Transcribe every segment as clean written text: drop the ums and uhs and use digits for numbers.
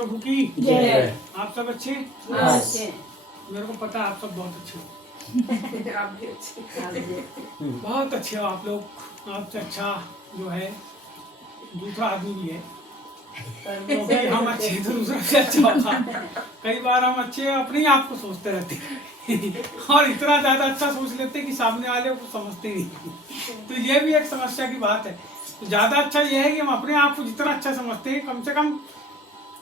प्रभु की जय। आप सब अच्छे? अच्छे। मेरे को पता है आप सब बहुत अच्छे हो, आप भी अच्छे। बहुत अच्छे हो आप लोग। आपसे अच्छा जो है दूसरा आदमी भी है, क्योंकि हम अच्छे हैं तो दूसरा भी अच्छा होगा। कई बार हम अच्छे अपने ही आप को सोचते रहते हैं और इतना ज्यादा अच्छा सोच लेते हैं कि सामने वाले को समझते नहीं। तो ये भी एक समस्या की बात है। तो ज्यादा अच्छा ये है कि हम अपने आप को जितना अच्छा समझते हैं कम से कम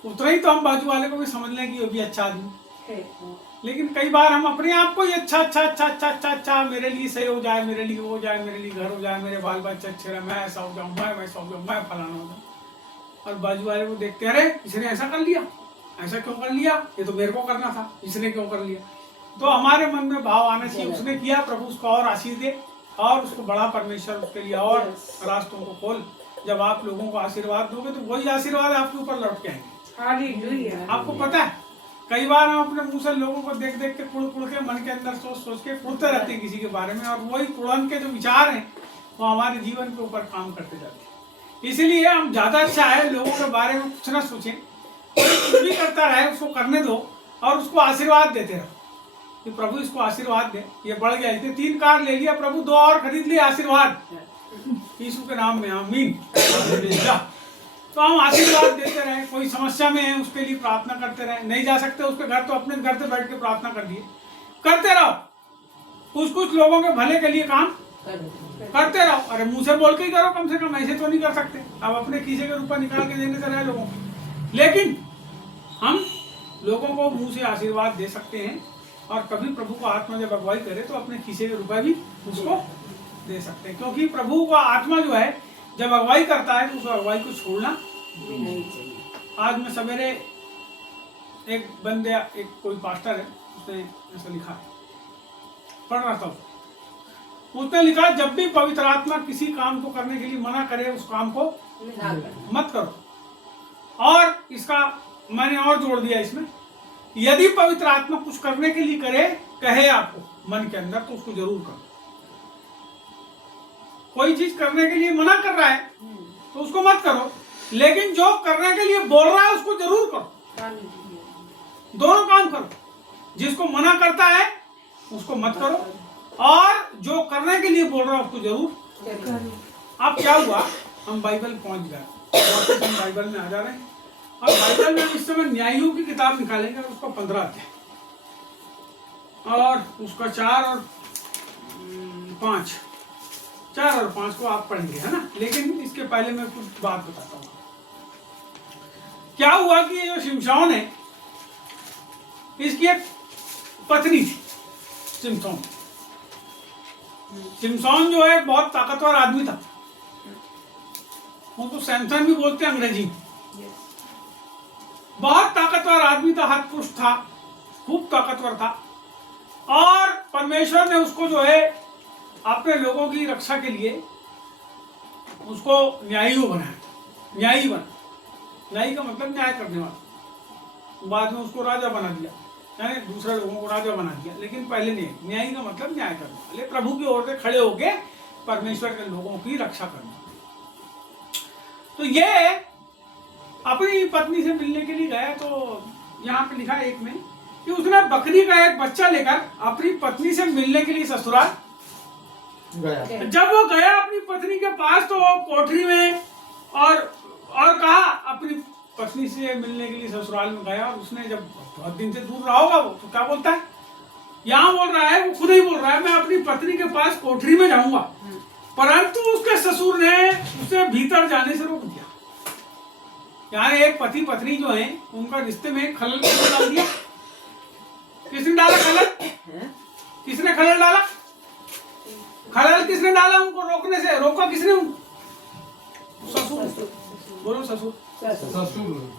उतना ही तो हम बाजू वाले को भी समझ लें कि वो भी अच्छा आदमी। लेकिन कई बार हम अपने आप को ही अच्छा अच्छा अच्छा अच्छा अच्छा अच्छा मेरे लिए सही हो जाए, मेरे लिए हो जाए, मेरे लिए घर हो जाए, मेरे बाल बच्चे अच्छे रहे, मैं ऐसा हो जाऊँ, मैं वैसा हो जाऊँ, मैं फलाना हो जाऊँ। और बाजू वाले को देखते अरे इसने ऐसा कर लिया, ऐसा क्यों कर लिया, ये तो मेरे को करना था, इसने क्यों कर लिया। तो हमारे मन में भाव आना चाहिए उसने किया, प्रभु उसको और आशीष दे और उसको बड़ा परमेश्वर उसके लिए और रास्तों को खोल। जब आप लोगों को आशीर्वाद दोगे तो वही आशीर्वाद आपके ऊपर लौट के आएंगे। आपको पता है कई बार हम अपने मुंह से लोगों को देख देख के कुड़ के मन के अंदर सोच सोच के कुड़ते रहते हैं किसी के बारे में, और वही कुड़न के जो विचार हैं वो हमारे जीवन के ऊपर काम करते जाते हैं। इसीलिए हम ज्यादा अच्छा है लोगों के बारे में कुछ ना सोचें, कुछ भी करता रहे उसको करने दो और उसको आशीर्वाद देते रहो कि प्रभु इसको आशीर्वाद दे, ये बढ़ गया, इसने 3 कार ले लिया, प्रभु 2 और खरीद लिया, आशीर्वाद यीशु के नाम में आमीन। तो हम आशीर्वाद देते रहे, कोई समस्या में है उसके लिए प्रार्थना करते रहे, नहीं जा सकते उसके घर तो अपने घर से बैठ के प्रार्थना कर दिए, करते रहो। कुछ कुछ लोगों के भले के लिए काम करते रहो। अरे मुंह से बोल के ही करो, कम से कम ऐसे तो नहीं कर सकते अब अपने खीसे के रुपया निकाल के देने से रहे लोगों को। लेकिन हम लोगों को मुंह से आशीर्वाद दे सकते हैं और कभी प्रभु को आत्मा जब अगुवाई करे तो अपने खीसे के रुपए भी उसको दे सकते हैं, क्योंकि प्रभु का आत्मा जो है जब अगुवाई करता है तो उस अगुवाई को छोड़ना नहीं चाहिए। आज मैं सवेरे एक बंदे, एक कोई पास्टर है, उसने ऐसा लिखा है, पढ़ रहा था, उसने लिखा जब भी पवित्र आत्मा किसी काम को करने के लिए मना करे उस काम को मत करो। और इसका मैंने और जोड़ दिया इसमें, यदि पवित्र आत्मा कुछ करने के लिए करे कहे आपको मन के अंदर तो उसको जरूर करो। कोई चीज करने के लिए मना कर रहा है तो उसको मत करो, लेकिन जो करने के लिए बोल रहा है उसको जरूर करो। दोनों काम करो, जिसको मना करता है उसको मत करो और जो करने के लिए बोल रहा है उसको जरूर। अब क्या हुआ, हम बाइबल पहुंच गए, हम बाइबल में आ जा रहे हैं और बाइबल में इस समय न्यायियों की किताब निकालेंगे, उसका 15 अध्याय और उसका 4 और 5 को आप पढ़ेंगे, है ना। लेकिन इसके पहले मैं कुछ बात बताता हूँ। क्या हुआ कि ये जो शिमशोन है इसकी एक पत्नी थी, शिमशोन जो है बहुत ताकतवर आदमी था, उनको सैमसन भी बोलते हैं अंग्रेजी में। बहुत ताकतवर आदमी था, हाथ पुरुष था, खूब ताकतवर था और परमेश्वर ने उसको जो है अपने लोगों की रक्षा के लिए उसको न्यायी बनाया। न्यायी बना, न्यायी का मतलब न्याय करने वाला। बाद में उसको राजा बना दिया, यानी दूसरे लोगों को राजा बना दिया, लेकिन पहले नहीं। न्यायी का मतलब न्याय करने वाले, प्रभु की ओर से खड़े होके परमेश्वर के लोगों की रक्षा करना। तो ये अपनी पत्नी से मिलने के लिए गया, तो यहाँ पे लिखा है एक में कि उसने बकरी का एक बच्चा लेकर अपनी पत्नी से मिलने के लिए ससुराल गया। जब वो गया अपनी पत्नी के पास तो वो कोठरी में और कहा अपनी पत्नी से मिलने के लिए ससुराल में गया, और उसने जब बहुत दिन से दूर रहा होगा वो तो क्या बोलता है, यहाँ बोल रहा है, वो खुद ही बोल रहा है मैं अपनी पत्नी के पास कोठरी में जाऊंगा, परंतु उसके ससुर ने उसे भीतर जाने से रोक दिया। यानी एक पति पत्नी जो है उनका रिश्ते में खलल डाल दिया। किसने डाला खलल? किसने खलल डाला? खलल किसने डाला? उनको रोकने से रोका किसने? ससुर। बोलो ससुर।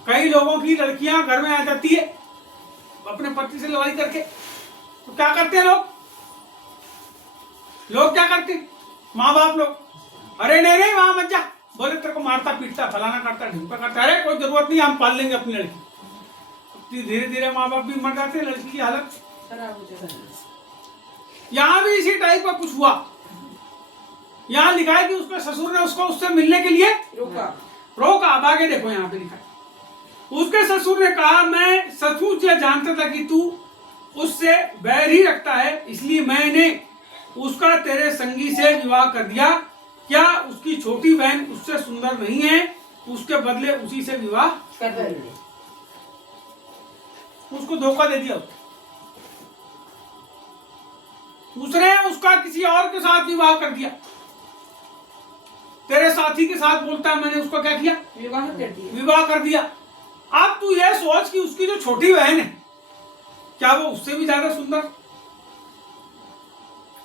कई लोगों की लड़कियां घर में आ जाती है अपने पति से लड़ाई करके, तो क्या करते हैं लोग क्या करते हैं माँ बाप लोग, अरे नहीं वहां मत जा, बोले तेरे को मारता पीटता फलाना करता ढिंपा करता, अरे कोई जरूरत नहीं हम पाल लेंगे अपनी लड़की। धीरे धीरे माँ बाप भी मर जाते हैं, लड़की की हालत खराब हो जाती है। यहाँ भी इसी टाइप का कुछ हुआ। यहाँ लिखा है कि उसके ससुर ने उसको उससे मिलने के लिए रोका। अब आगे देखो यहाँ पे लिखा है उसके ससुर ने कहा, मैं सचमुच यह जानता था कि तू उससे बैर ही रखता है, इसलिए मैंने उसका तेरे संगी से विवाह कर दिया। क्या उसकी छोटी बहन उससे सुंदर नहीं है? उसके बदले उसी से विवाह कर दे। उसको धोखा दे दिया। उसने उसका किसी और के साथ विवाह कर दिया। तेरे साथी के साथ बोलता है, मैंने उसको क्या किया? विवाह कर दिया। विवाह कर दिया। अब तू यह सोच कि उसकी जो छोटी बहन है, क्या वो उससे भी ज्यादा सुंदर?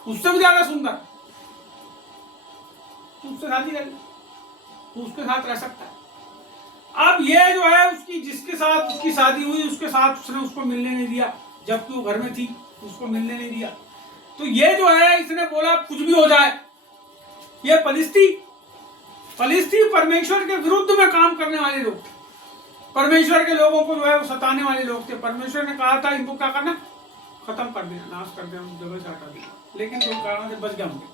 उससे भी ज्यादा सुंदर? तू उससे शादी कर ले, तू उसके साथ रह सकता है। अब ये जो है उसकी, जिसके साथ उसकी शादी हुई, उसके साथ उसने उसको मिलने नहीं दिया, जबकि वो घर में थी, उसको मिलने नहीं दिया। तो ये जो है, इसने बोला कुछ भी हो जाए। ये फलिस्ती परमेश्वर के विरुद्ध में काम करने वाले लोग थे। परमेश्वर के लोगों को जो है वो सताने वाले लोग थे। परमेश्वर ने कहा था इनको क्या करना? खत्म कर देना, नाश कर देना, जगह से हटा देना। लेकिन कोई कारण से बच गया होंगे।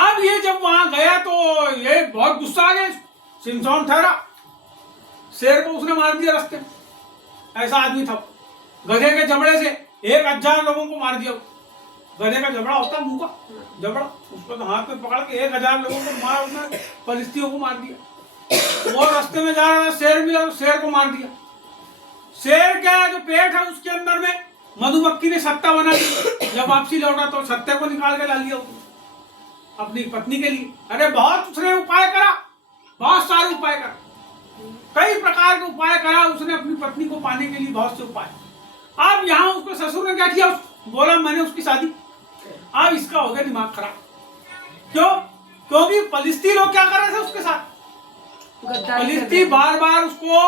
अब ये जब वहां गया तो ये बहुत गुस्सा आ गया। सिमसोन ठहरा, शेर को उसने मार दिया रास्ते में। ऐसा आदमी था। गधे के जबड़े से 1000 लोगों को मार दिया। गधे का जबड़ा होता है, मुंह का जबड़ा, उसको तो हाथ में पकड़ के 1000 लोगों को मारा उसने, फलिस्तियों को मार दिया। वो रास्ते में जा रहा था, शेर मिला तो शेर को मार दिया। शेर का जो पेट है उसके अंदर में मधुमक्खी ने सत्ता बना दी। जब वापसी लौटा तो सत्ते को निकाल के ला लिया अपनी पत्नी के लिए। अरे बहुत उसने उपाय करा, बहुत सारे उपाय करा, कई प्रकार के उपाय करा उसने अपनी पत्नी को पाने के लिए, बहुत से उपाय। अब यहाँ उसके ससुर ने क्या किया? बोला मैंने उसकी शादी। अब इसका हो गया दिमाग खराब। क्यों? क्योंकि फलिस्ती लोग क्या कर रहे थे उसके साथ? फलिस्ती बार बार उसको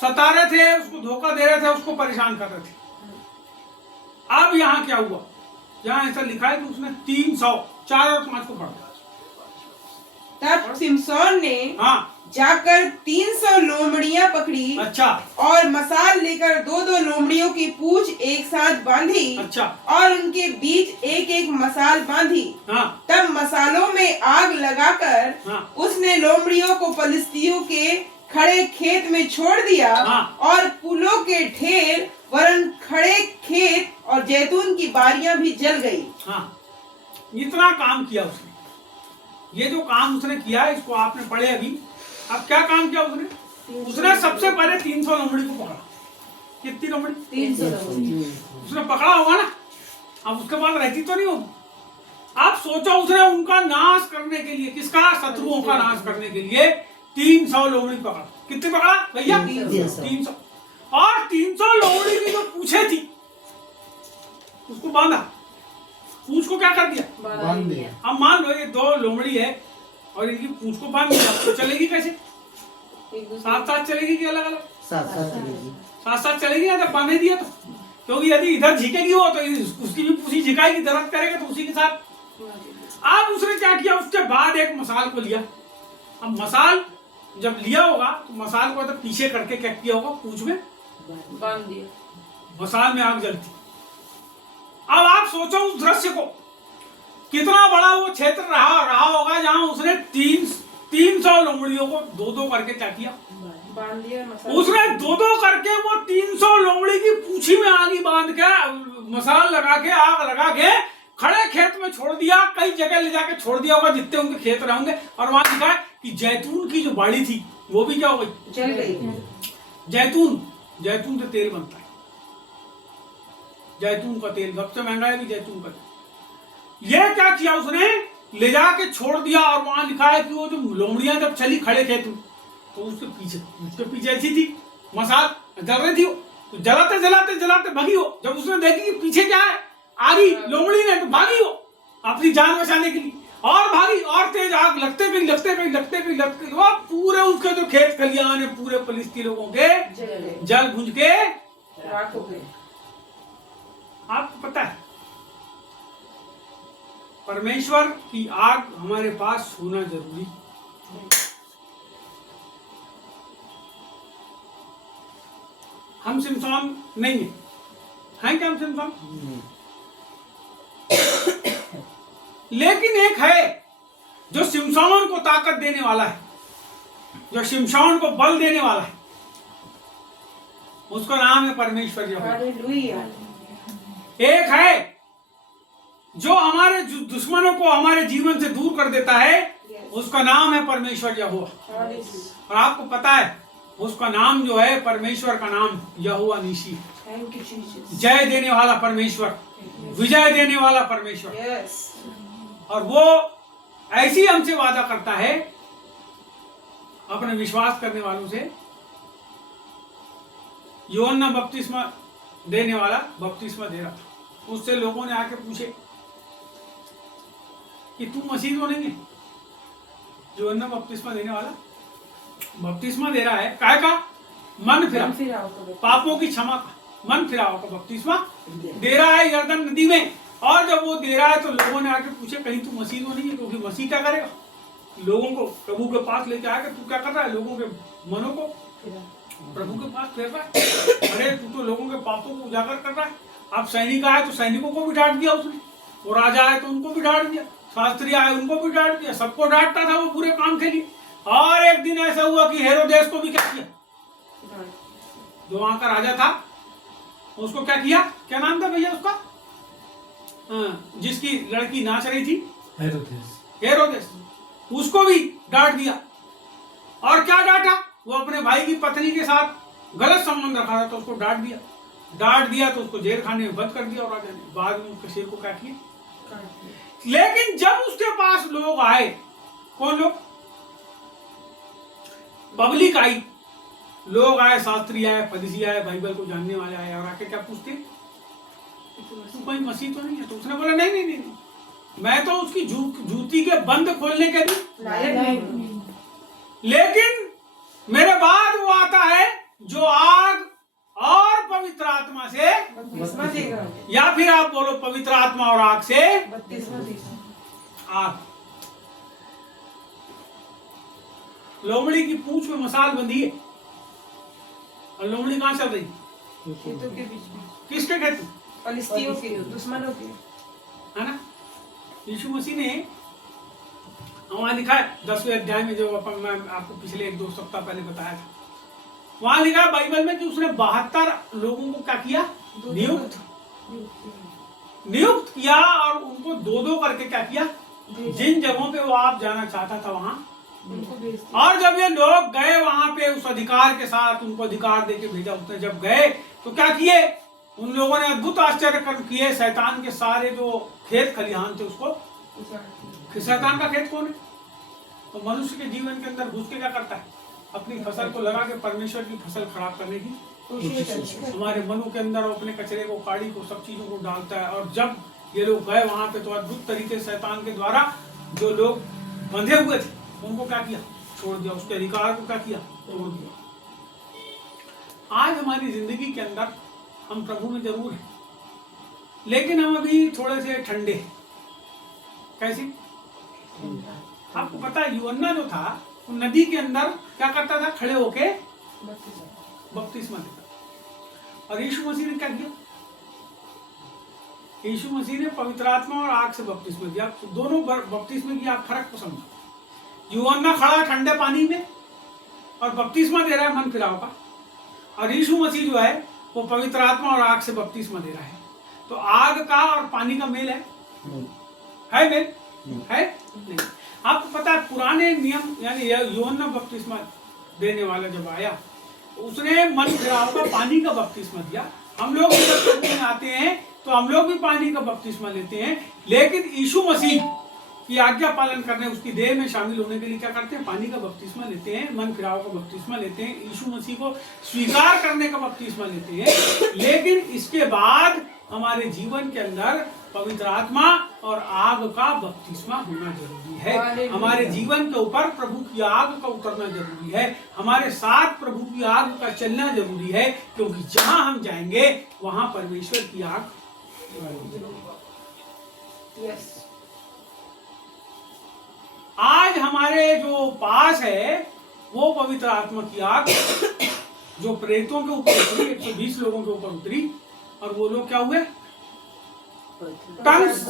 सता रहे थे, उसको धोखा दे रहे थे, उसको परेशान कर रहे थे। अब यहाँ क्या हुआ? यहाँ ऐसा लिखा है कि उसने 300, 4 और 5 को पढ़ा। तब सिमसोन ने हाँ जाकर 300 लोमड़ियां पकड़ी। अच्छा। और मसाल लेकर 2-2 लोमड़ियों की पूंछ एक साथ बांधी। अच्छा। और उनके बीच एक एक मसाल बांधी। हाँ। तब मसालों में आग लगाकर हाँ। उसने लोमड़ियों को फलिस्तियों के खड़े खेत में छोड़ दिया। हाँ। और फूलों के ढेर वरन खड़े खेत और जैतून की बारियां भी जल गई। हाँ, इतना काम किया उसने। ये जो काम उसने किया इसको आपने पढ़े अभी। अब क्या काम किया उसने? उसने सबसे पहले 300 लोमड़ी को पकड़ा। कितनी लोमड़ी? 300 उसने पकड़ा होगा ना। अब उसके बाद रहती तो नहीं होगी। आप सोचो, उसने उनका नाश करने के लिए, किसका? शत्रुओं का नाश करने के लिए 300 लोमड़ी पकड़ा। कितनी पकड़ा भैया? 300। और 300 लोमड़ी की जो पूछे थी उसको बांधा। पूंछ को क्या कर दिया? बांध दिया। अब मान लो ये 2 लोमड़ी है और इनकी पूंछ को बांध दिया, तो चलेगी कैसे? साथ साथ चलेगी कि अलग अलग? साथ साथ चलेगी ना, जब बांधे दिया तो। क्योंकि यदि इधर झिकेगी वो तो उसकी भी पूंछ झिकाएगी, दर्द करेगा तो उसी के साथ। अब उसने क्या किया? उसके बाद एक मसाल को लिया। अब मसाल जब लिया होगा तो मसाल को तो पीछे करके क्या किया होगा? पूंछ में बांध दिया। मसाल में आग जलती। अब आप सोचो उस दृश्य को, कितना बड़ा वो क्षेत्र रहा होगा जहां उसने 300 लोमड़ियों को 2-2 करके क्या किया? बांध दिया। उसने 2-2 करके वो 300 लोमड़ी की पूंछी में आग बांध के, मसाल लगा के, आग लगा के खड़े खेत में छोड़ दिया। कई जगह ले जाके छोड़ दिया होगा जितने उनके खेत रहे होंगे। और वहां लिखा है कि जैतून की जो बाड़ी थी वो भी क्या हो गई? जल गई। जैतून से तेल बनता है। जैतून का तेल सबसे महंगा है भी जैतून का तेल। ये क्या किया उसने? ले जाके छोड़ दिया। और वहां लिखा है कि वो जो लोमड़ियां जब चली खड़े खेत में तो उसके पीछे ऐसी थी मसाल जल रही थी। तो जलाते जलाते जलाते भागी हो। जब उसने देखी कि पीछे क्या है, आ रही लोमड़ी ने, तो भागी हो अपनी जान बचाने के लिए। और भागी, और तेज आग लगते गई। वो पूरे उसके जो खेत खलियान है पूरे फलिस्ती लोगों के जल भुंज के राख हो गए। आपको पता है परमेश्वर की आग हमारे पास होना जरूरी। हम सिमसोन नहीं हैं क्या? हम सिमसोन लेकिन एक है जो सिमसोन को ताकत देने वाला है। जो शिमशोन को बल देने वाला है, उसका नाम है परमेश्वर यहोवा। हालेलुया। एक है जो हमारे दुश्मनों को हमारे जीवन से दूर कर देता है, उसका नाम है परमेश्वर यहोवा। हालेलुया। और आपको पता है उसका नाम जो है, परमेश्वर का नाम यहोवा नीसी, थैंक यू जीसस। जय देने वाला परमेश्वर, विजय देने वाला परमेश्वर। यस। और वो ऐसी हमसे वादा करता है अपने विश्वास करने वालों से। यूहन्ना बपतिस्मा देने वाला बपतिस्मा दे रहा था, उससे लोगों ने आके पूछे कि तू मसीह तो नहीं है? यूहन्ना बपतिस्मा देने वाला बपतिस्मा दे रहा है, काय का? मन फिराओ, पापों की क्षमा का, मन फिराओ का बपतिस्मा दे रहा है यरदन नदी में। और जब वो दे रहा है तो लोगों ने आके पूछे कहीं तू मसीह तो नहीं है? क्योंकि मसीह क्या करेगा? लोगों को प्रभु के पास लेके आएगा। तू क्या कर रहा है? लोगों के मनों को प्रभु के पास फेर रहा है। अरे तू तो लोगों के पापों को उजागर कर रहा है। अब सैनिक आए तो सैनिकों को भी डांट दिया उसने, वो राजा आए तो उनको भी डांट दिया, शास्त्री आए उनको भी डांट दिया, सबको डांटता था वो पूरे काम के लिए। और एक दिन ऐसा हुआ कि हेरोदेस को भी क्या किया, जो वहां का राजा था उसको क्या किया? क्या नाम था भैया उसका? जिसकी लड़की नाच रही थी, हेरोदेस, उसको भी डांट दिया। और क्या डांटा? वो अपने भाई की पत्नी के साथ गलत संबंध रखा था तो उसको डांट दिया तो उसको जेल खाने में बंद कर दिया। और राजा ने बाद में उसके सिर को क्या किया? लेकिन जब उसके पास लोग आए, कौन लोग? पब्लिक आई, लोग आए, शास्त्री आए, फरीसी आए, बाइबल को जानने वाले आए, और आके क्या पूछते, तू कोई मसीह तो नहीं है? तो उसने बोला नहीं नहीं नहीं, मैं तो उसकी जूती के बंद खोलने के भी लायक नहीं। लेकिन मेरे बाद वो आता है जो आग और पवित्र आत्मा से, बपतिस्मा देगा। या फिर आप बोलो पवित्र आत्मा और आग से, बपतिस्मा देगा। आग। लोमड़ी की पूंछ में मसाल बंधी है, और लोमड़ी कहां चल रही? खेतों के बीच में। किसके खेती? फलिस्तियों के, दुश्मनों के, है ना? यीशु मसीह ने, वहां लिखा है 10वें अध्याय में, जो अपन मैं आपको पिछले 1-2 सप्ताह पहले बताया था, वहां लिखा है बाइबल में कि उसने 72 लोगों को क्या किया? नियुक्त किया, और उनको 2-2 करके क्या किया? जिन जगहों पे वो आप जाना चाहता था वहां। और जब ये लोग गए वहां पे उस अधिकार के साथ, उनको अधिकार देके भेजा, उसने जब गए तो क्या किए? उन लोगों ने अद्भुत आश्चर्य कर्म किए। शैतान के सारे जो खेत खलिहान थे उसको, शैतान का खेत कौन है? तो मनुष्य के जीवन के अंदर घुस के क्या करता है? अपनी फसल को लगा के परमेश्वर की फसल खराब करने की कोशिश। हमारे मनों के अंदर अपने कचरे को, काड़ी को, सब चीजों को डालता है। और जब ये लोग गए वहां पे तो अद्भुत तरीके से शैतान के द्वारा जो लोग बंधे हुए थे उनको क्या किया? छोड़ दिया। उसके अधिकार को क्या किया? तोड़ दिया। आज हमारी जिंदगी के अंदर हम प्रभु में जरूर हैं, लेकिन हम अभी थोड़े से ठंडे। कैसे? आपको पता है यूहन्ना जो था वो नदी के अंदर क्या करता था? खड़े होके बपतिस्मा देता। और यीशु मसीह ने क्या किया? यीशु मसीह ने पवित्र आत्मा और आग से बपतिस्मा दिया। तो दोनों बपतिस्मे की आप फर्क को समझो। यूहन्ना खड़ा ठंडे पानी में और बपतिस्मा दे रहा है मन फिराव का, और यीशु मसीह जो है वो पवित्र आत्मा और आग से बपतिस्मा दे रहा है। तो आग का और पानी का मेल है मेल है नहीं। आपको पता है पुराने नियम, यानी यूहन्ना बपतिस्मा देने वाला जब आया उसने मन फिराव का पानी का बपतिस्मा दिया। हम लोग जब प्रभु में आते हैं तो हम लोग भी पानी का बपतिस्मा लेते हैं, लेकिन यीशु मसीह की आज्ञा पालन करने, उसकी देह में शामिल होने के लिए क्या करते हैं? पानी का बपतिस्मा लेते हैं, मन फिराव का बपतिस्मा लेते हैं, यीशु मसीह को स्वीकार करने का बपतिस्मा लेते हैं। लेकिन इसके बाद हमारे जीवन के अंदर पवित्र आत्मा और आग का बपतिस्मा होना जरूरी है। हमारे जीवन के ऊपर प्रभु की आग का उतरना जरूरी है। हमारे साथ प्रभु की आग का चलना जरूरी है, क्योंकि जहां हम जाएंगे वहां परमेश्वर की आग। यस। आज हमारे जो पास है वो पवित्र आत्मा की आग जो प्रेतों के ऊपर उतरी, 120 लोगों के ऊपर उतरी, और वो लोग क्या हुए? टंग्स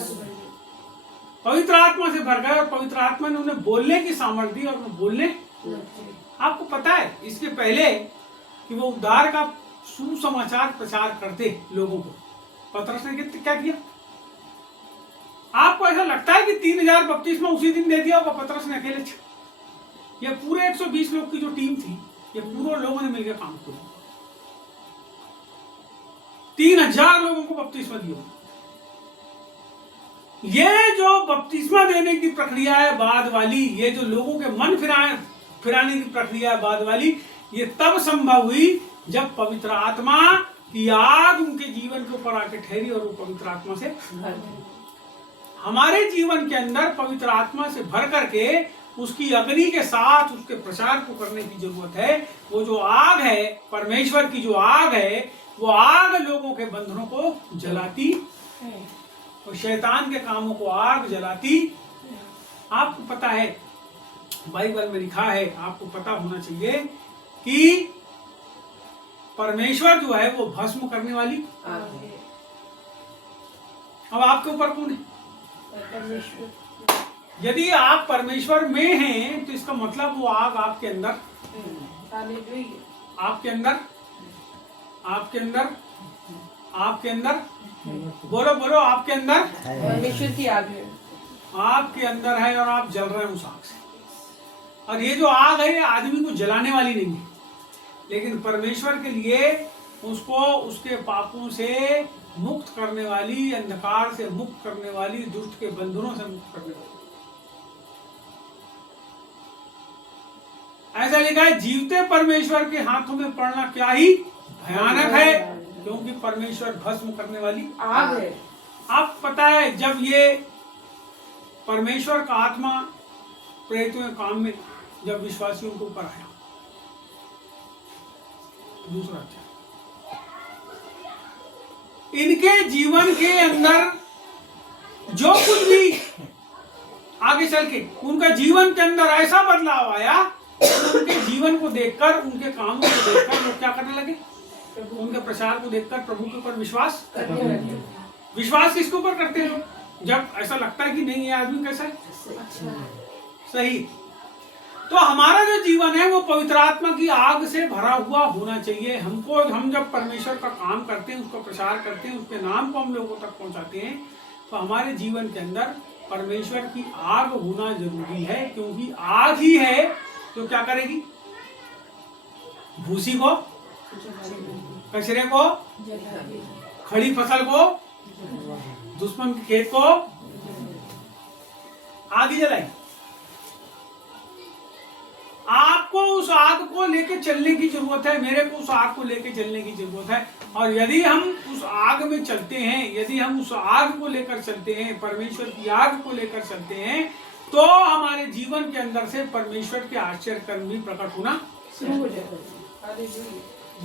पवित्र आत्मा से भर गए, और पवित्र आत्मा ने उन्हें बोलने की सामर्थ्य दी, और उन्हें बोलने। आपको पता है इसके पहले कि वो उद्धार का सुसमाचार प्रचार करते लोगों को, पतरस ने क्या किया? आपको ऐसा लगता है कि 3000 बपतिस्मा उसी दिन दे दिया होगा पतरस ने अकेले? ये पूरे 120 लोग की जो टीम थी, ये पूरे लोगों ने मिलकर काम किया। 3000 लोगों को बपतिस्मा दिया। ये जो बपतिस्मा देने की प्रक्रिया है बाद वाली, ये जो लोगों के मन फिराने की प्रक्रिया है बाद वाली, ये तब संभव हुई जब पवित्र आत्मा की आग उनके जीवन के ऊपर आके ठहरी और वो पवित्र आत्मा से हमारे जीवन के अंदर पवित्र आत्मा से भर करके उसकी अग्नि के साथ उसके प्रचार को करने की जरूरत है। वो जो आग है, परमेश्वर की जो आग है, वो आग लोगों के बंधनों को जलाती और शैतान के कामों को आग जलाती। आपको पता है, बाइबल में लिखा है, आपको पता होना चाहिए कि परमेश्वर जो है वो भस्म करने वाली। अब आपके ऊपर कौन है? यदि आप परमेश्वर में हैं तो इसका मतलब वो आग आपके अंदर, आपके अंदर, आपके अंदर, आपके अंदर, बोलो बोलो, आपके अंदर परमेश्वर की आग है, आपके अंदर है और आप जल रहे हैं उस आग से। और ये जो आग है ये आदमी को जलाने वाली नहीं है, लेकिन परमेश्वर के लिए उसको उसके पापों से मुक्त करने वाली, अंधकार से मुक्त करने वाली, दुष्ट के बंधनों से मुक्त करने वाली। ऐसा लिखा है, जीवते परमेश्वर के हाथों में पड़ना क्या ही भयानक है, क्योंकि परमेश्वर भस्म करने वाली आग है। आप पता है, जब ये परमेश्वर का आत्मा प्रेरितों के काम में जब विश्वासियों के ऊपर आया, दूसरा अध्याय, इनके जीवन के अंदर जो कुछ भी आगे चल के उनका जीवन के अंदर ऐसा बदलाव आया, उनके जीवन को देखकर, उनके कामों को देखकर लोग क्या करने लगे? उनके प्रचार को देखकर प्रभु के ऊपर विश्वास करने लगे। विश्वास किसके ऊपर करते हैं लोग? जब ऐसा लगता है कि नहीं ये आदमी कैसा है, सही। तो हमारा जो जीवन है वो पवित्र आत्मा की आग से भरा हुआ होना चाहिए। हमको, हम जब परमेश्वर का काम करते हैं, उसका प्रचार करते हैं, उसके नाम को हम लोगों तक पहुंचाते हैं, तो हमारे जीवन के अंदर परमेश्वर की आग होना जरूरी है, क्योंकि आग ही है जो क्या करेगी? भूसी को, कचरे को, खड़ी फसल को, दुश्मन के खेत को आग ही जलाएगी। आपको उस आग को लेके चलने की जरूरत है, मेरे को उस आग को लेके चलने की जरूरत है। और यदि हम उस आग में चलते हैं, यदि हम उस आग को लेकर चलते हैं, परमेश्वर की आग को लेकर चलते हैं, तो हमारे जीवन के अंदर से परमेश्वर के आश्चर्य कर्म भी प्रकट होना शुरू हो जाता है।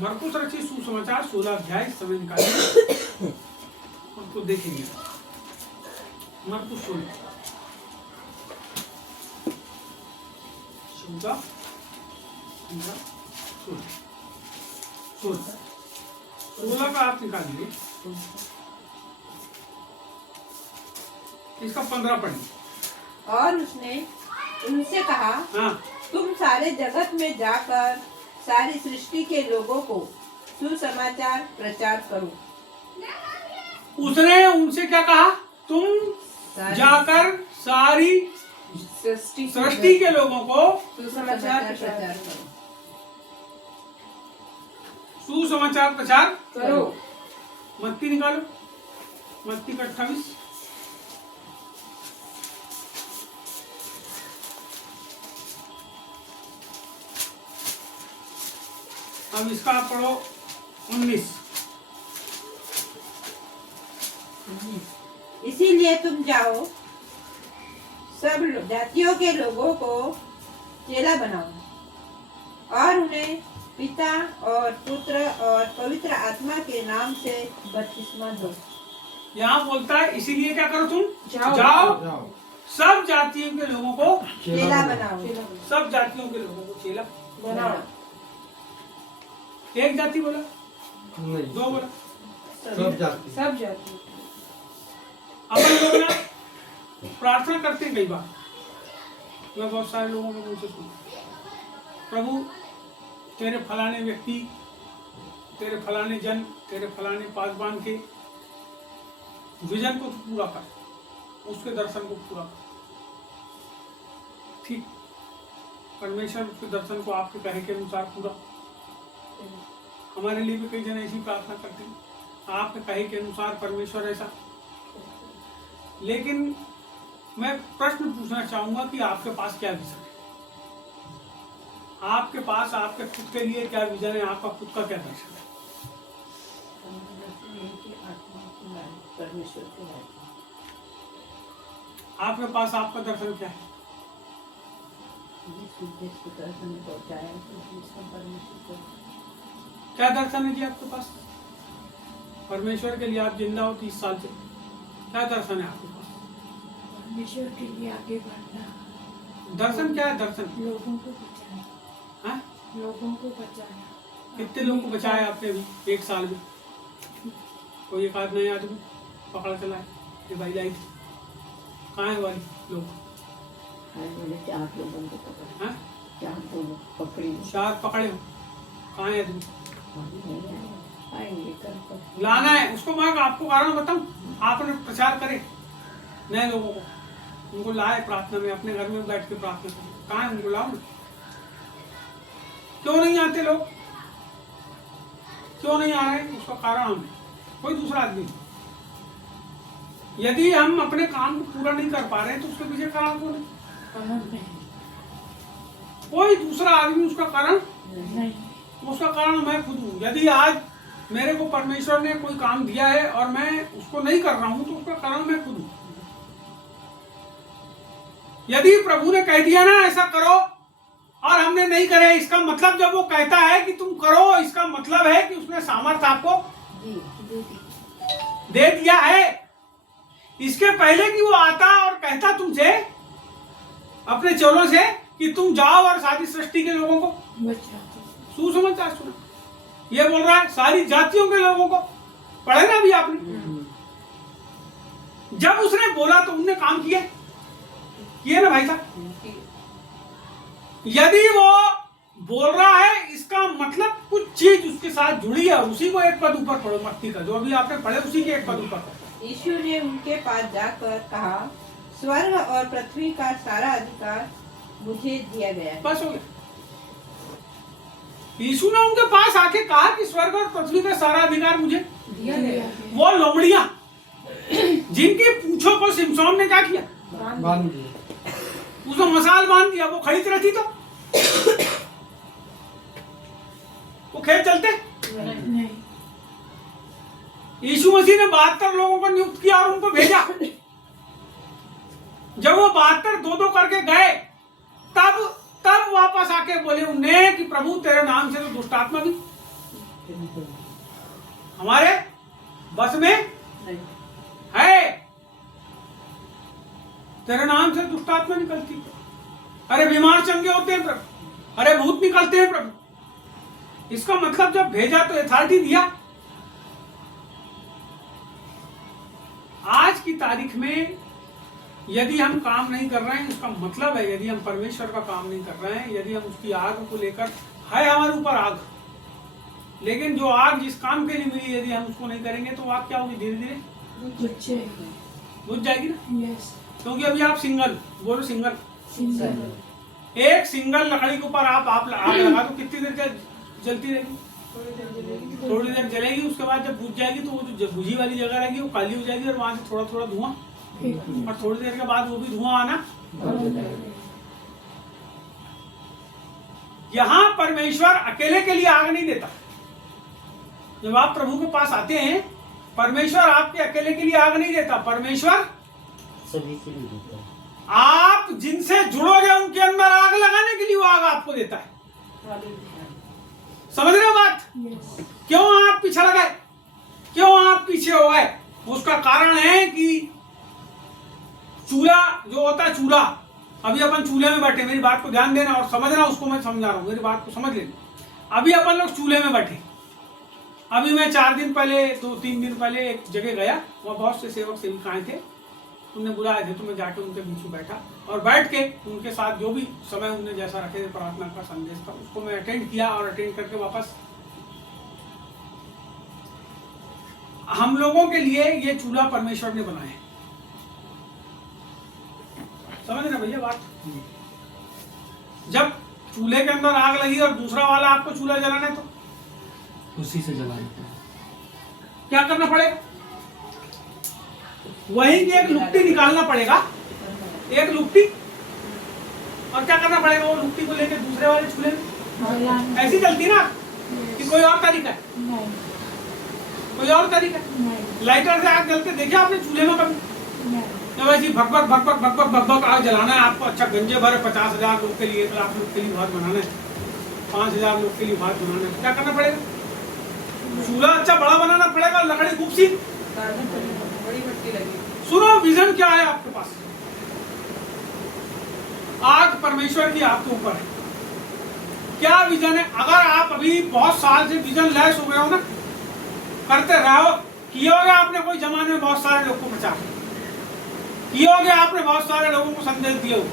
मरकुस रचित सुसमाचार 16 अध्याय, समय निकालिए तो देखेंगे। मरकुस 16 का आप निकालिए, इसका 15 पढ़िए। और उसने उनसे कहा, हाँ, तुम सारे जगत में जाकर सारी सृष्टि के लोगों को सुसमाचार प्रचार करो। उसने उनसे क्या कहा? तुम जाकर सारी सृष्टि के लोगों को सुसमाचार प्रचार करो। सुसमाचार प्रचार करो। मत्ती निकालो, मत्ती का 28। अब इसका आप पढ़ो 19। इसीलिए तुम जाओ, सब जातियों के लोगों को चेला बनाओ और उन्हें पिता और पुत्र और पवित्र आत्मा के नाम से बपतिस्मा दो। यहाँ बोलता है इसीलिए क्या करो तुम? जाओ। सब जातियों के लोगों को चेला बनाओ। सब जातियों के लोगों को चेला बनाओ। एक जाति बोला? नहीं, दो बोला? सब जाति। सब जाति। अपन लोग ना प्रार्थना करते हैं कई बार, मैं बहुत सारे लोगों के मुंह से सुना, प्रभु तेरे फलाने व्यक्ति, तेरे फलाने जन, तेरे फलाने पासवान के विजन को तो पूरा कर, उसके दर्शन को पूरा कर। ठीक, परमेश्वर उसके दर्शन को आपके कहे के अनुसार पूरा। हमारे लिए भी कई जन ऐसी प्रार्थना करते हैं, आपके कहे के अनुसार परमेश्वर ऐसा। लेकिन मैं प्रश्न पूछना चाहूंगा कि आपके पास क्या विजन है? आपके पास आपके खुद के लिए क्या विजन है? आपका खुद का क्या दर्शन है? परमेश्वर के राज्य। आपके पास आपका दर्शन क्या है? जिस उद्देश्य को दर्शन में पहुंचाया तो उसका परमेश्वर को। क्या दर्शन है जी आपके पास? परमेश्वर के लिए आप जिंदा हो 30 साल से, क्या दर्शन है आपके पास? परमेश्वर के लिए आगे बढ़ना, दर्शन क्या है? दर्शन लोगों को बचाना, हाँ? लोगों को बचाना। कितने लोग को बचाया आपने अभी 1 साल में? कोई एक आध नया आदमी पकड़ चला है, ये भाई लाई थी, कहाँ है वाली लोग? बोले 4 लोगों को पकड़, हाँ? 4 लोग पकड़ी 4 पकड़े हो, कहाँ है आदमी? आएंगे कल। लाना है उसको। मैं आपको कारण बताऊं, आपने प्रचार करे नए लोगों को, उनको लाए प्रार्थना में, अपने घर में बैठ के प्रार्थना करें। कहाँ है उनको? लाओ ना। क्यों नहीं आते लोग? क्यों नहीं आ रहे? उसका कारण हम है, कोई दूसरा आदमी नहीं। यदि हम अपने काम को पूरा नहीं कर पा रहे हैं तो उसके पीछे कारण कौन है? कोई दूसरा आदमी उसका कारण नहीं, उसका कारण मैं खुद हूँ। यदि आज मेरे को परमेश्वर ने कोई काम दिया है और मैं उसको नहीं कर रहा हूँ तो उसका कारण मैं खुद हूँ। यदि प्रभु ने कह दिया ना ऐसा करो और हमने नहीं करे, इसका मतलब जब वो कहता है कि तुम करो, इसका मतलब है कि उसने सामर्थ आपको दे दिया है। इसके पहले कि वो आता और कहता तुमसे, अपने चेलों से, कि तुम जाओ और सारी सृष्टि के लोगों को बचाओ। सुसमाचार सुनो, ये बोल रहा है सारी जातियों के लोगों को। पढ़े ना अभी आपने? जब उसने बोला तो उनने काम किए ना भाई साहब। यदि वो बोल रहा है इसका मतलब कुछ चीज उसके साथ जुड़ी है, उसी को एक पद ऊपर पढ़ो, मत्ती का जो अभी आपने पढ़े उसी के एक पद ऊपर पढ़ो। यीशु ने उनके पास जाकर कहा, स्वर्ग और पृथ्वी का सारा अधिकार मुझे दिया गया है। बस हो गया। यीशु ने उनके पास आके कहा कि स्वर्ग और पृथ्वी का सारा अधिकार मुझे दिया गया। वो लोमड़ियां जिनकी पूंछों को सिमसोन ने क्या किया? बांध दिया। उसको मसाल बांध दिया। वो खड़ी रहती तो वो खेत चलते? नहीं, यीशु मसीह ने 72 लोगों को नियुक्त किया और उनको भेजा। जब वो 72 दो करके गए, तब वापस आके बोले उन्हें कि प्रभु तेरे नाम से तो दुष्ट आत्मा भी हमारे बस में है, तेरे नाम से दुष्ट आत्मा निकलती, अरे बीमार चंगे होते हैं प्रभु, अरे भूत निकलते हैं प्रभु। इसका मतलब जब भेजा तो अथॉरिटी दिया। आज की तारीख में यदि हम काम नहीं कर रहे हैं, इसका मतलब है यदि हम परमेश्वर का काम नहीं कर रहे हैं, यदि हम उसकी आग को लेकर, है हमारे ऊपर आग, लेकिन जो आग जिस काम के लिए मिली यदि हम उसको नहीं करेंगे तो आग क्या होगी? धीरे धीरे बुझ जाएगी ना। यस, क्योंकि अभी आप सिंगल बोलो, सिंगल, एक सिंगल लकड़ी के ऊपर आप आग लगा दो, कितनी देर जलती रहेगी? थोड़ी देर जलेगी। उसके बाद जब बुझ जाएगी तो वो जो बुझी वाली जगह रहेगी वो काली हो जाएगी और वहां से थोड़ा थोड़ा धुआं, और थोड़ी देर के बाद वो भी धुआं आना। यहाँ परमेश्वर अकेले के लिए आग नहीं देता। जब आप प्रभु के पास आते हैं, परमेश्वर आपके अकेले के लिए आग नहीं देता। परमेश्वर सभी के लिए देता है। आप जिनसे जुड़ोगे उनके अंदर आग लगाने के लिए वो आग आपको देता है। समझ रहे हो बात? यस, क्यों आप पिछड़ गए? क्यों आप पीछे हो गए? उसका कारण है कि चूल्हा जो होता है, चूल्हा, अभी अपन चूल्हे में बैठे, मेरी बात को ध्यान देना और समझना, उसको मैं समझा रहा हूँ, मेरी बात को समझ लेना। अभी अपन लोग चूल्हे में बैठे। अभी मैं 4 दिन पहले, 2-3 दिन पहले एक जगह गया, वहाँ बहुत से सेवक सेविकाएं थे। उन्हें बुलाए थे, तो मैं जाके उनके बीच में बैठा और बैठ के उनके साथ जो भी समय उन्हें जैसा रखे थे प्रार्थना का संदेश था उसको मैं अटेंड किया और अटेंड करके वापस। हम लोगों के लिए ये चूल्हा परमेश्वर ने बनाया है, समझ रहे भैया बात। जब चूल्हे के अंदर आग लगी और दूसरा वाला आपको चूल्हा जलाना है तो उसी से जलाना क्या करना पड़ेगा? वहीं की एक लुकटी निकालना पड़ेगा, एक लुकटी, और क्या करना पड़ेगा? वो लुकटी को लेकर दूसरे वाले चूल्हे में ऐसी चलती ना कि कोई और तरीका है? नहीं कोई और तरीका है? नहीं लाइटर से आग जलते देखिए आपने चूल्हे में कभी? नहीं तो वैसे भग भग भग भग भग भग भग भग आग जलाना है आपको। अच्छा गंजे भरे 50,000 लोग के लिए, 1 लाख लोग के लिए भात बनाना है, 5,000 लोग के लिए भात बनाना है, क्या करना पड़ेगा? चूल्हा अच्छा बड़ा बनाना पड़ेगा, लकड़ी खूब सी, बड़ी भट्टी लगी। सुनो विजन क्या है आपके पास? आग परमेश्वर की आपके ऊपर है, क्या विजन है? अगर आप अभी बहुत साल से विजन लैस हो गए हो ना, करते रहो, किए होगे आपने कोई जमाने में बहुत सारे लोग को बचा, किए होगे आपने बहुत सारे लोगों को संदेश दिए हो,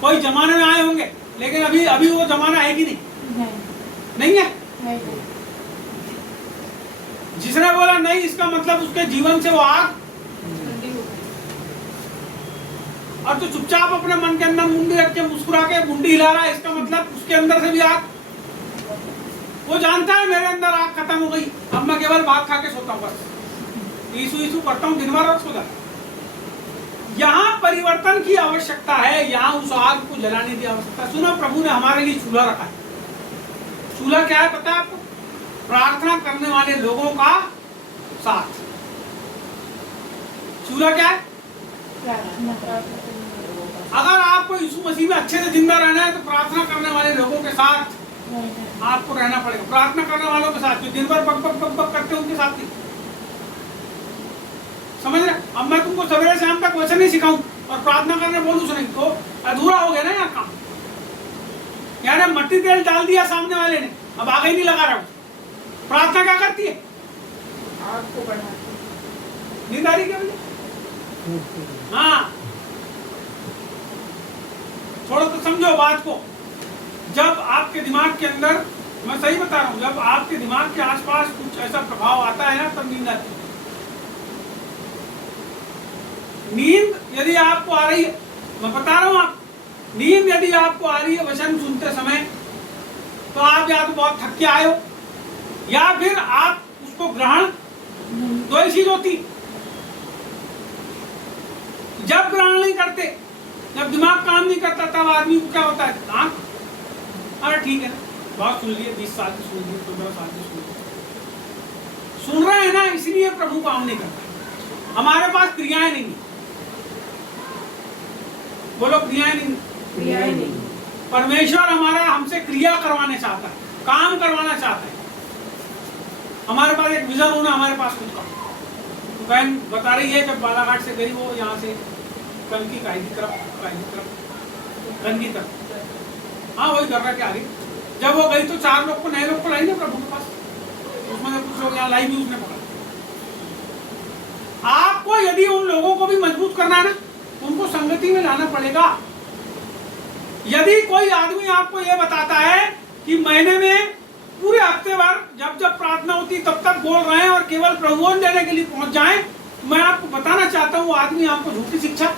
कोई जमाने में आए होंगे, लेकिन अभी अभी वो जमाना है कि नहीं? नहीं है। नहीं जिसने बोला नहीं, इसका मतलब उसके जीवन से वो आग, और तो चुपचाप अपने मन के अंदर मुंडी रख के मुस्कुरा के मुंडी हिला रहा है, इसका मतलब उसके अंदर से भी आग। वो जानता है मेरे अंदर आग खत्म हो गई, अब मैं केवल भात खा के सोता हूँ, बस ईसु ईसु करता हूँ दिन भर और सो जाता हूं। यहाँ परिवर्तन की आवश्यकता है, यहाँ उस आग को जलाने की आवश्यकता। सुनो, प्रभु ने हमारे लिए चूल्हा रखा है। चूल्हा क्या है पता है आपको? प्रार्थना करने वाले लोगों का साथ। चूल्हा क्या है? अगर आपको यीशु मसीह में अच्छे से जिंदा रहना है तो प्रार्थना करने वाले लोगों के साथ आपको रहना पड़ेगा। प्रार्थना करने वालों के साथ, जो दिन भर बक बक बक बक करते हैं उनके साथ नहीं, समझ रहे? अब मैं तुमको सवेरे शाम तक वचन नहीं सिखाऊं और प्रार्थना करने बोलूं नहीं तो अधूरा हो गया ना यहाँ काम। यानी मट्टी तेल डाल दिया सामने वाले ने, अब आगे ही नहीं लगा रहा हूं। प्रार्थना क्या करती है? आग को बढ़ाती। नींद आ रही क्या भैया? हाँ, थोड़ा तो समझो बात को। जब आपके दिमाग के अंदर, मैं सही बता रहा हूँ, जब आपके दिमाग के आसपास कुछ ऐसा प्रभाव आता है ना, तब नींद आती है। नींद यदि आपको आ रही है, मैं बता रहा हूँ आप, नींद यदि आपको आ रही है वचन सुनते समय, तो आप या तो बहुत थक के आए हो, या फिर आप उसको ग्रहण, दो ही चीज होती। जब ग्रहण नहीं करते, जब दिमाग काम नहीं करता, तब आदमी को क्या होता है? आंख, अरे ठीक है ना, बहुत सुन लिए, 20 साल की सुन लिए, 15 साल की सुन लिए, सुन रहे हैं ना, इसलिए प्रभु काम नहीं करता। हमारे पास क्रियाएं नहीं, बोलो क्रियाएं नहीं, क्रियाएं नहीं। परमेश्वर हमारा हमसे क्रिया करवाने चाहता है, काम करवाना चाहता है। हमारे पास एक विजन होना, हमारे पास खुद का। तो बहन बता रही है, जब बालाघाट से गई वो यहाँ से कनकी काई की तरफ, कनकी तरफ, हाँ वही कर रहा क्या आगे। जब वो गई तो 4 लोग को, नए लोग को लाई ना प्रभु के पास, उसमें से कुछ लोग यहाँ लाई भी उसने पकड़ा। आपको यदि उन लोगों को भी मजबूत करना है ना, उनको संगति में लाना पड़ेगा। यदि कोई आदमी आपको ये बताता है कि महीने में पूरे हफ्ते भर जब जब प्रार्थना होती तब तक बोल रहे हैं और केवल प्रभुवन देने के लिए पहुंच जाएं, मैं आपको बताना चाहता हूँ वो आदमी आपको झूठी शिक्षा।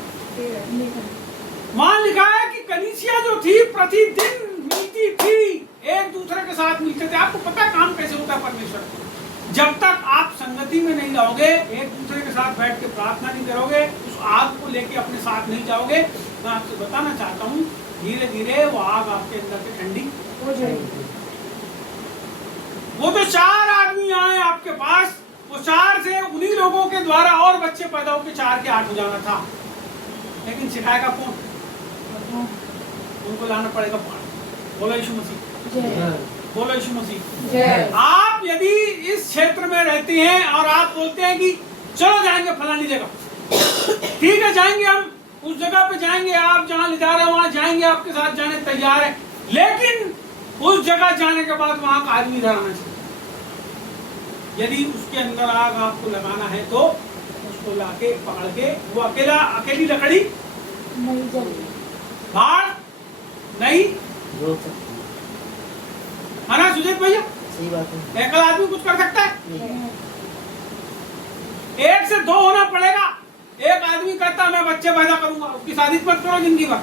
वहां लिखा है कि कलीसिया जो थी प्रतिदिन मिलती थी, एक दूसरे के साथ मिलते थे। आपको पता है काम कैसे होता है परमेश्वर? जब तक आप संगति में नहीं जाओगे, एक दूसरे के साथ बैठ के प्रार्थना नहीं करोगे, उस आग को लेके अपने साथ नहीं जाओगे, मैं आपसे बताना चाहता हूँ धीरे धीरे वो आग आपके अंदर से ठंडी हो जाएगी। वो तो 4 आदमी आए आपके पास, वो 4 से उन्हीं लोगों के द्वारा और बच्चे पैदा होकर 4 के 8 हो जाना था, लेकिन सिखाएगा कौन? उनको लाना पड़ेगा पानी। बोलो यीशु मसीह, बोलो यीशु मसीह। आप यदि इस क्षेत्र में रहते हैं और आप बोलते हैं कि चलो जाएंगे फलानी जगह, ठीक है जाएंगे, हम उस जगह पे जाएंगे, आप जहाँ ले जा रहे हैं वहां जाएंगे, आपके साथ जाने तैयार है, लेकिन उस जगह जाने के बाद वहां का आदमी इधर आना चाहिए। यदि उसके अंदर आग आपको लगाना है तो उसको उसको लाके पकड़ के, वो अकेली लकड़ी नहीं जली। भाड़ नहीं, रोक सकती है। है ना सुजीत भैया? सही बात है। एक आदमी कुछ कर सकता है? नहीं। एक से दो होना पड़ेगा। एक आदमी कहता मैं बच्चे पैदा करूंगा, उसकी शादी मत करो जिंदगी भर।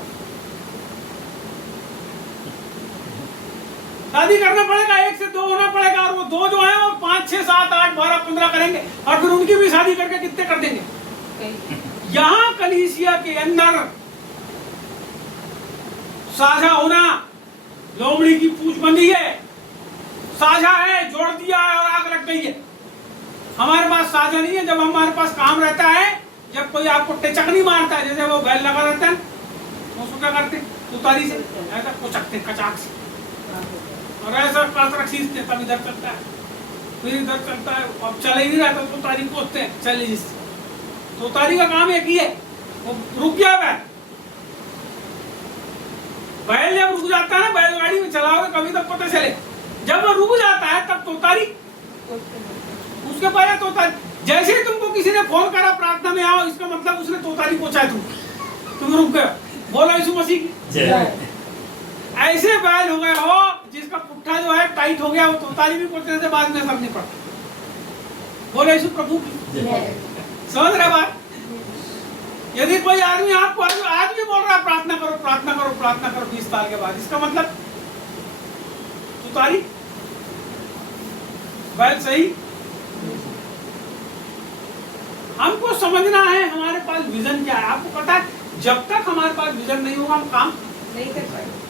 शादी करना पड़ेगा, एक से दो होना पड़ेगा, और वो दो जो है वो 5, 6, 7, 8, 12, 15 करेंगे, और फिर उनकी भी शादी करके कितने कर देंगे। यहाँ कलीसिया के अंदर साझा होना, लोमड़ी की पूछ बंधी है, साझा है, जोड़ दिया है और आग लग गई है। हमारे पास साझा नहीं है। जब हमारे पास काम रहता है, जब कोई आपको टेचक नहीं मारता है, जैसे वो बैल लगा रहता है, वो क्या करते उतारी से ऐसा कुचकते कचाक से, और ऐसा कातरक खींचते, तब इधर चलता है, फिर इधर चलता है, अब चल ही नहीं रहा तो उतारी कोसते हैं चले जिससे। तो उतारी का काम एक ही है, वो रुक गया बैल। बैल जब रुक जाता है ना, बैलगाड़ी में चलाओगे कभी तब पता चले, जब वो रुक जाता है तब तोतारी उसके पहले तोतारी। जैसे ही तुमको किसी ने फोन करा प्रार्थना में आओ, इसका मतलब उसने तोतारी पहुंचाया, तुम रुक गए। बोलो यीशु मसीह की जय। ऐसे बैल हो गए हो जिसका पुट्ठा जो है टाइट हो गया, वो तोतारी भी पहुंचने से बाद में असर नहीं पड़ता। बोलो यीशु प्रभु की जय। समझ रहे बात? यदि कोई आदमी आपको आज भी बोल रहा है प्रार्थना करो प्रार्थना करो प्रार्थना करो 20 साल के बाद, इसका मतलब तुतारी बैल सही। हमको समझना है हमारे पास विजन क्या है। आपको पता है, जब तक हमारे पास विजन नहीं होगा हम काम नहीं कर पाएंगे।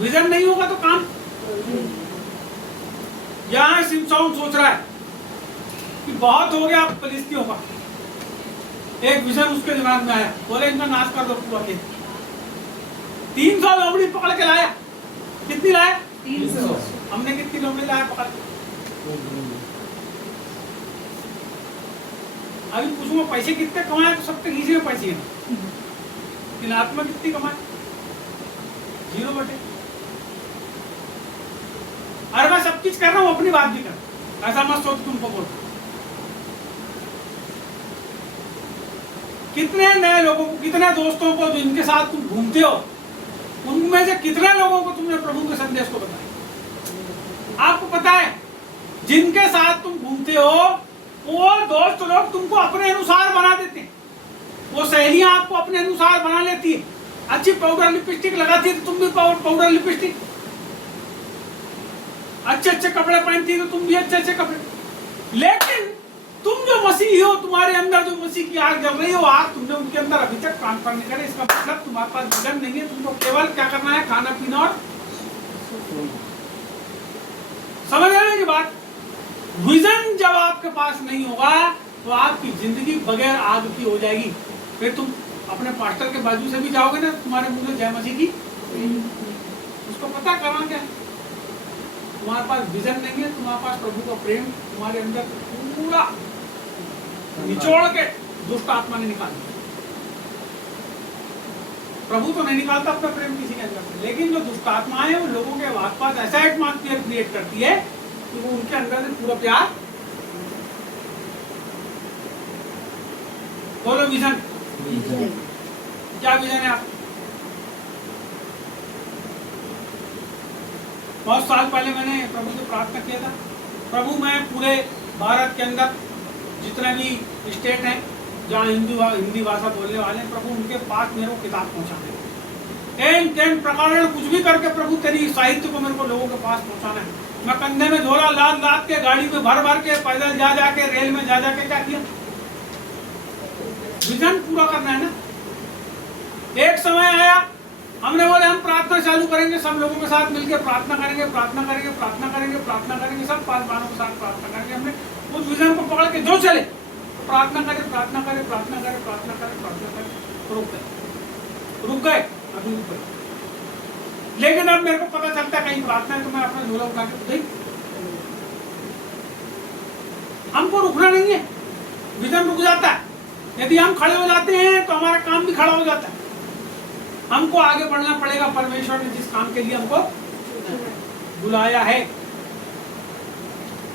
विजन नहीं होगा तो काम। यहाँ सिमसौन सोच रहा है कि बहुत हो गया फिलिस्तीनियों का। एक विजन उसके दिमाग में आया, बोले इनका नाश कर दो पूरा के। 300 लोमड़ी पकड़ के लाया। कितनी लाया? 300। हमने कितनी लोमड़ी लाया पकड़ के? अभी पूछूंगा पैसे कितने कमाए, तो सब तक इसी में पैसे हैं, लेकिन आत्मा कितनी कमाए? 0 बटे। अरे मैं सब चीज कर रहा हूँ, अपनी बात भी कर, ऐसा मत सोच तुमको बोल। कितने नए लोगों को, कितने दोस्तों को जो इनके साथ तुम घूमते हो, उनमें से कितने लोगों को तुमने प्रभु के संदेश को बताया? आपको पता है, जिनके साथ तुम घूमते हो वो दोस्त लोग तुमको अपने अनुसार बना देते हैं। वो सहेलियां आपको अपने अनुसार बना लेती है। अच्छी पाउडर लिपस्टिक लगाती है तो तुम भी पाउडर लिपस्टिक, अच्छे अच्छे कपड़े पहनती है तो तुम भी अच्छे अच्छे कपड़े। लेकिन तुम जो मसीही हो, तुम्हारे अंदर जो मसीह की आग जल रही है, वो आग तुमने उनके अंदर अभी तक ट्रांसफर नहीं करे। इसका मतलब तुम्हारे पास विजन नहीं है। तुमको केवल क्या करना है? खाना पीना और समझ रहे हैं की बात? विजन जब आपके पास नहीं होगा तो आपकी जिंदगी बगैर आग की हो जाएगी। फिर तुम अपने पास्टर के बाजू से भी जाओगे ना, तुम्हारे मुंह में जय मसीह की, उसको पता करना क्या? तुम्हारे पास विजन नहीं है, तुम्हारे पास प्रभु का प्रेम तुम्हारे अंदर पूरा निचोड़ के दुष्ट आत्मा ने निकाल दिया। प्रभु तो नहीं निकालता अपना प्रेम किसी के अंदर से, लेकिन जो दुष्ट आत्मा है वो लोगों के आसपास ऐसा एटमॉस्फेयर क्रिएट करती है कि वो उनके अंदर से पूरा प्यार। बोलो विजन। क्या विजन है आप? बहुत साल पहले मैंने प्रभु से प्रार्थना किया था, प्रभु मैं पूरे भारत के अंदर जितने भी स्टेट हैं जहाँ हिंदी भाषा बोलने वाले हैं, प्रभु उनके पास मेरे को किताब पहुँचाने टेन प्रकार कुछ भी करके प्रभु तेरी साहित्य को मेरे को लोगों के पास पहुँचाना है। मैं कंधे में झोला लाद लाद के, गाड़ी में भर भर के, पैदल जा जाके, रेल में जा जाके क्या किया? विजन पूरा करना है ना। एक समय आया, हमने बोले हम प्रार्थना चालू करेंगे, सब लोगों के साथ मिलकर प्रार्थना करेंगे प्रार्थना करेंगे प्रार्थना करेंगे प्रार्थना करेंगे, सब पासवानों के साथ प्रार्थना करेंगे। हमने उस विजन को पकड़ के जो चले, प्रार्थना करें प्रार्थना करें प्रार्थना करें प्रार्थना करें प्रार्थना करें, रुक गए अभी ऊपर। लेकिन अब मेरे को पता चलता है कहीं प्रार्थना है तो मैं अपना झोला उठा के उठे। हमको रुकना नहीं है, विजन रुक जाता है। यदि हम खड़े हो जाते हैं तो हमारा काम भी खड़ा हो जाता है। हमको आगे बढ़ना पड़ेगा परमेश्वर ने जिस काम के लिए हमको बुलाया है।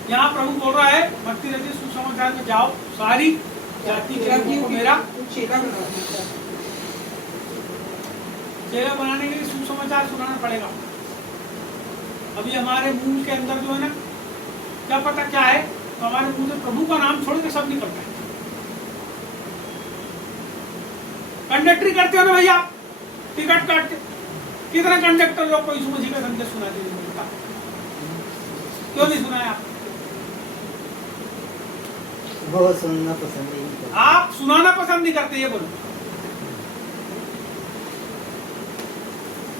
यहाँ प्रभु बोल रहा है मत्ती रचित सुसमाचार में जाओ, सारी जाति के लोगों को मेरा चेला बनाना। चेला बनाने के लिए सुसमाचार सुनाना पड़ेगा। अभी हमारे मुंह के अंदर जो है ना, क्या पता क्या है, तो हमारे मुंह से प्रभु का नाम छोड़ के सब निकलता है। कंडक्टरी करते हो ना भैया, टिकट काट के, कितना कंडक्टर लोग को यीशु मसीह का संदेश सुनाते हैं, बता क्यों नहीं सुनाया आप? बहुत सुनना पसंद नहीं करते। आप सुनाना पसंद नहीं करते, ये बोलो।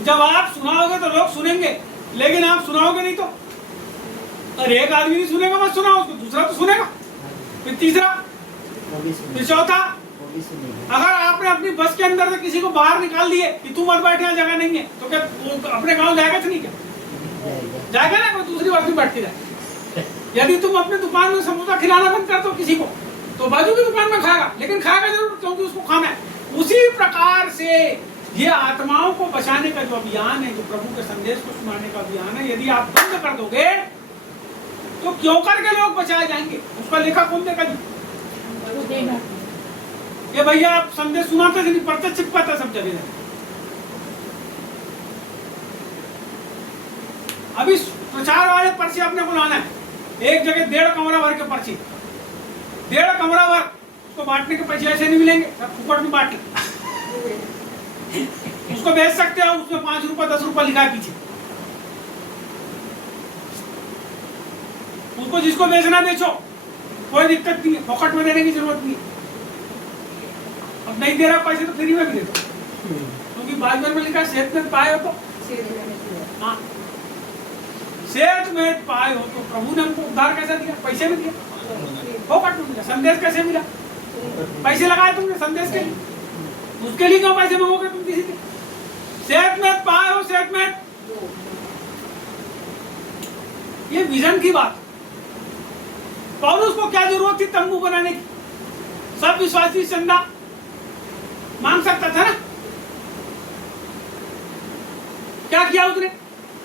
जब आप सुनाओगे तो लोग सुनेंगे, लेकिन आप सुनाओगे नहीं तो, और एक आदमी नहीं सुनेगा मत सुनाओ उसको, दूसरा तो सुनेगा, फिर तीसरा, वो भी सुनेगा। फिर चौथा। वो भी सुनेगा। अगर आपने अपनी बस के अंदर से किसी को बाहर निकाल दिए कि तू मत बैठ, यहाँ जगह नहीं है, तो क्या वो अपने गांव जाएगा कि नहीं? क्या जाएगा। जाएगा ना, कोई दूसरी बस में बैठ के जाए। यदि तुम अपनी दुकान में समोसा खिलाना बंद कर दो किसी को, तो बाजू की दुकान में खाएगा, लेकिन खाएगा जरूर, क्योंकि उसको खाना है। उसी प्रकार से ये आत्माओं को बचाने का जो अभियान है, जो प्रभु के संदेश को सुनाने का अभियान है, यदि आप बंद कर दोगे तो क्यों करके लोग बचाए जाएंगे? उसका लेखा कौन देगा जी? वो देगा। ये भैया आप संदेश सुनाते नहीं, पर्चे चिपकाते सब जगह। अभी प्रचार वाले पर्चे अपने को लाना है, एक जगह 1.5 कमरा भर के पर्ची, 1.5 कमरा भर, उसको बांटने के पैसे ऐसे नहीं मिलेंगे, सब फुकट में बांट ले। उसको बेच सकते हो, उसमें 5 रुपए 10 रुपए लिखा है पीछे, उसको जिसको बेचना बेचो, कोई दिक्कत नहीं है, फुकट में देने की जरूरत नहीं है। अब नहीं दे रहा पैसे तो फ्री में भी दे दो, क्योंकि बाद में लिखा सेहत में पाए हो तो, हाँ सेहत में पाए हो तो प्रभु ने हमको उद्धार कैसे दिया? पैसे में दिया, फोकट में दिया। संदेश कैसे मिला? पैसे लगाए तुमने संदेश के लिए, उसके लिए क्यों पैसे मांगोगे तुम किसी से? सेहत में पाए हो, सेहत में। ये विजन की बात। पौलुस को क्या जरूरत थी तंबू बनाने की? सब विश्वासी चंदा मांग सकता था ना। क्या किया उसने?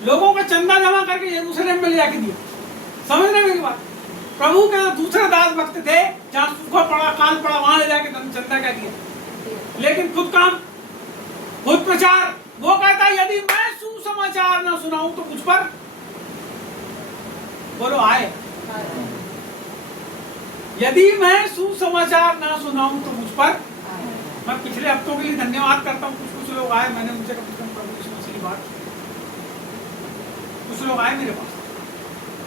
लोगों का चंदा जमा करके यरूशलेम में ले जाके दिया। समझ रहे मेरी बात? प्रभु के दूसरे दास भक्त थे, जहां सूखा पड़ा, काल पड़ा, वहां ले जाके चंदा क्या किया, लेकिन खुद काम, खुद प्रचार। वो कहता यदि मैं सुसमाचार ना सुनाऊं तो मुझ पर, बोलो आए, यदि मैं सुसमाचार ना सुनाऊं तो मुझ पर। मैं पिछले हफ्तों के लिए धन्यवाद करता हूँ, कुछ लोग आए, मैंने उनसे प्रभु यीशु मसीह की बात, कुछ लोग आए मेरे पास,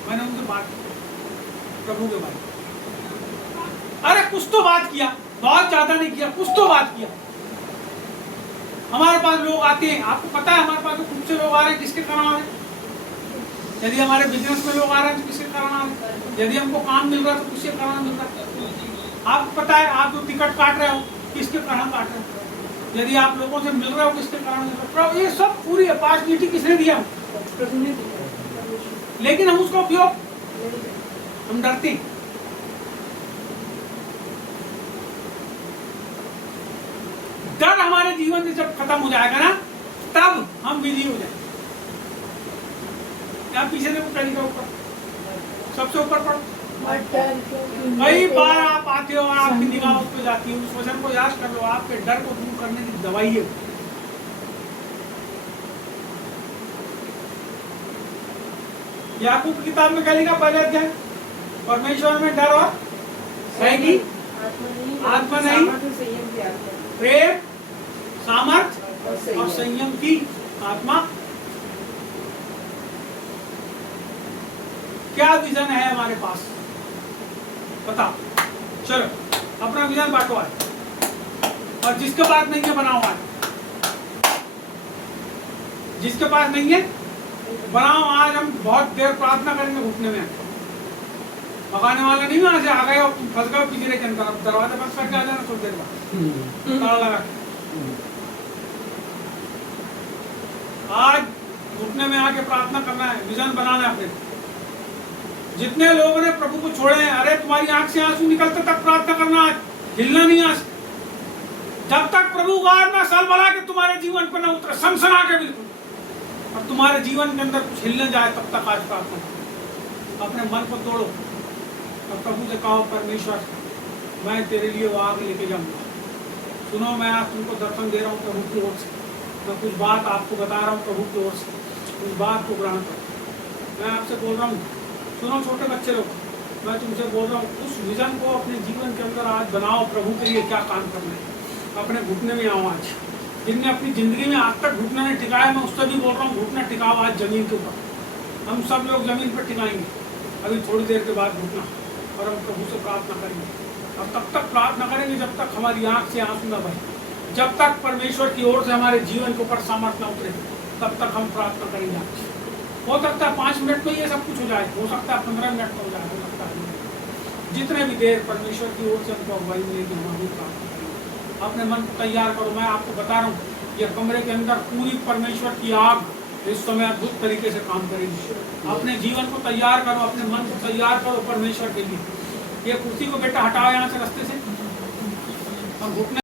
मैंने उनसे बात की प्रभु के बारे में। अरे कुछ तो बात किया, बहुत ज्यादा नहीं किया, कुछ तो बात किया। हमारे पास लोग आते हैं, आपको पता है हमारे पास तो खूब से लोग आ रहे हैं, किसके कारण आ रहे हैं? यदि हमारे बिजनेस में लोग आ रहे हैं तो किसके कारण आ रहे हैं? यदि हमको काम मिल रहा है तो किसके कारण मिल रहा है? आपको पता है, आप जो टिकट काट रहे हो किसके कारण काट रहे हो? यदि आप लोगों से मिल रहे हो किसके कारण मिल रहे हो? ये सब पूरी अपॉर्चुनिटी किसने दिया? लेकिन हम उसका उपयोग, हम डरते हैं। डर हमारे जीवन से जब खत्म हो जाएगा ना, तब हम बिजी हो जाएंगे। या पीछे देखो कहीं का ऊपर, सबसे ऊपर पढ़ो। कई बार आप आते हो और आपकी निगाह उस पर जाती है, उस वचन को याद कर लो, आपके डर को दूर करने की दवाई है। याकूब की किताब में क्या लिखा? पहले अध्याय, परमेश्वर में डर और भय की आत्मा नहीं, प्रेम, सामर्थ और संयम की आत्मा। क्या विजन है हमारे पास? बताओ, चलो अपना विजन बांटो आज, और जिसके पास नहीं है बनाओ आज, जिसके पास नहीं है बनाओ आज। हम बहुत देर प्रार्थना करेंगे घुटने में, भगाने वाला नहीं वहां से आ गए और फंस गए पिछले के अंदर, अब दरवाजा बंद करके आ जाना थोड़ी देर बाद, ताला लगा के। आज घुटने में आके प्रार्थना करना है, विजन बनाना है अपने। जितने लोगों ने प्रभु को छोड़े हैं, अरे तुम्हारी आंख से आंसू निकलते तक प्रार्थना करना, हिलना नहीं आज, जब तक प्रभु गार ना साल बना के तुम्हारे जीवन पर ना उतरे, सनसना के बिल्कुल, और तुम्हारे जीवन के अंदर कुछ हिलने जाए, तब तक आज प्रार्थना। अपने मन को तोड़ो और प्रभु से कहो, परमेश्वर मैं तेरे लिए वो आग लेके जाऊंगा। सुनो, मैं आज तुमको दर्शन दे रहा हूँ प्रभु की ओर से, मैं कुछ बात आपको बता रहा हूँ प्रभु की ओर से, उस बात को ग्रहण करो। मैं आपसे बोल रहा हूँ, सुनो छोटे बच्चे लोग, मैं तुमसे बोल रहा हूँ, उस विजन को अपने जीवन के अंदर आज बनाओ। प्रभु के लिए क्या काम करना है, अपने घुटने में आओ आज। जिनने अपनी जिंदगी में आज तक घुटना नहीं टिकाया, मैं उससे भी बोल रहा हूँ, घुटना टिकाओ आज जमीन के ऊपर। हम सब लोग जमीन पर टिकाएंगे अभी थोड़ी देर के बाद घुटना, और हम प्रभु से प्रार्थना करेंगे। और तब तक प्रार्थना करेंगे जब तक हमारी आंख से आंसू न बहे, जब तक परमेश्वर की ओर से हमारे जीवन के ऊपर सामर्थ्य न उतरे, तब तक हम प्रार्थना करेंगे। हो सकता है 5 मिनट में ये सब कुछ हो जाए, हो सकता है 15 मिनट में हो जाए, हो सकता है जितने भी देर परमेश्वर की ओर से हमको अगुवाई मिलेगी हम अभी प्रार्थना करेंगे। अपने मन को तैयार करो। मैं आपको बता रहा हूँ, ये कमरे के अंदर पूरी परमेश्वर की आग इस समय अद्भुत तरीके से काम करेगी। अपने जीवन को तैयार करो, अपने मन को तैयार करो परमेश्वर के लिए। ये कुर्सी को बेटा हटाओ यहाँ से रास्ते से, और घुटने